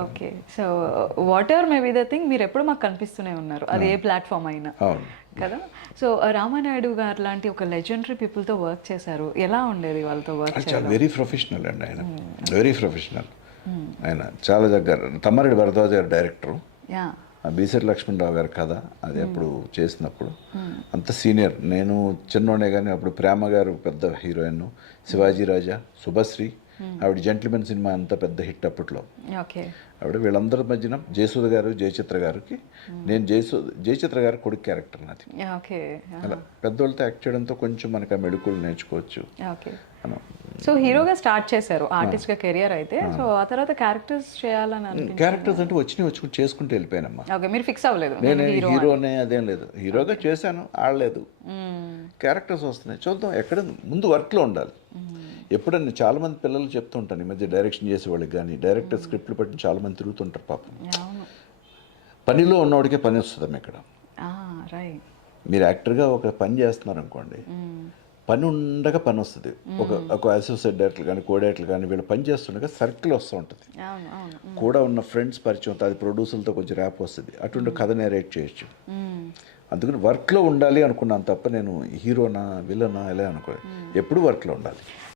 Okay. So what ever may be the thing మీరు ఎప్పుడు మాకు కనిపిస్తూనే ఉన్నారు. అది ఏ ప్లాట్‌ఫామ్ అయినా. అవును. కదా! సో రామానాయుడు గారు లాంటి ఒక లెజెండరీ పీపుల్‌తో వర్క్ చేశారు. ఎలా ఉండేది వాళ్ళతో వర్క్ చాలా చేయడం? వెరీ ప్రొఫెషనల్ అండి ఆయన. Very professional. ఆయన చాలా దగ్గర తమ్మారెడ్డి భరద్వాజ్ గారు డైరెక్టరు. యాహ్! బీసెట్ లక్ష్మణరావు గారి కథ అది అప్పుడు చేసినప్పుడు అంత సీనియర్. నేను చిన్నోడే కానీ అప్పుడు ప్రేమ గారు పెద్ద హీరోయిన్, శివాజీ రాజా, శుభశ్రీ, ఆవిడ జెంట్మెన్ సినిమా అంత పెద్ద హిట్ అప్పట్లో. ఓకే. ఆవిడ వీళ్ళందరి మధ్యన జయసూద గారు, జయచిత్ర గారికి, నేను జయచిత్ర గారి కొడుకు క్యారెక్టర్ నాది. ఓకే. అలా పెద్దోళ్ళతో యాక్ట్ చేయడంతో కొంచెం మనకు ఆ మెడుకులు నేర్చుకోవచ్చు. ఓకే. మనం సో హీరోగా స్టార్ట్ చేశారు ఆర్టిస్ట్‌గా కెరియర్ అయితే. సో ఆ తర్వాత క్యారెక్టర్స్ చేయాలని అనిపించింది. క్యారెక్టర్స్ అంటే వచ్చి చేసుకుంటూ వెళ్ళిపోయానమ్మా. ఓకే. మీరు ఫిక్స్ అవ్వలేదు. నేను హీరోనే అదేం లేదు. హీరోగా చేశాను, ఆడలేదు. క్యారెక్టర్స్ వస్తున్నాయి చూద్దాం. ఎక్కడ ముందు వర్క్లో ఉండాలి. ఎప్పుడన్నా చాలామంది పిల్లలు చెప్తూ ఉంటాను ఈ మధ్య డైరెక్షన్ చేసే వాళ్ళకి కానీ, డైరెక్టర్ స్క్రిప్ట్లు పట్టి చాలామంది తిరుగుతుంటారు పాపం. అవును. పనిలో ఉన్నవాడికే పని వస్తుందమ్మా ఇక్కడ. రైట్. మీరు యాక్టర్గా ఒక పని చేస్తున్నారు అనుకోండి, పని ఉండగా పని వస్తుంది. ఒక అసోసియేట్ డైరెక్టర్ కానీ, కో డైరెక్టర్ కానీ వీళ్ళు పని చేస్తుండగా సర్కిల్ వస్తూ ఉంటుంది. అవును. అవును. కూడా ఉన్న ఫ్రెండ్స్ పరిచయం అవుతుంది. అది ప్రొడ్యూసర్లతో కొంచెం ర్యాప్ వస్తుంది. అటువంటి కథ నేరేట్ చేయొచ్చు. అందుకని వర్క్లో ఉండాలి అనుకున్నాను తప్ప నేను హీరోనా విలనా ఇలా అనుకోలేదు. ఎప్పుడు వర్క్లో ఉండాలి.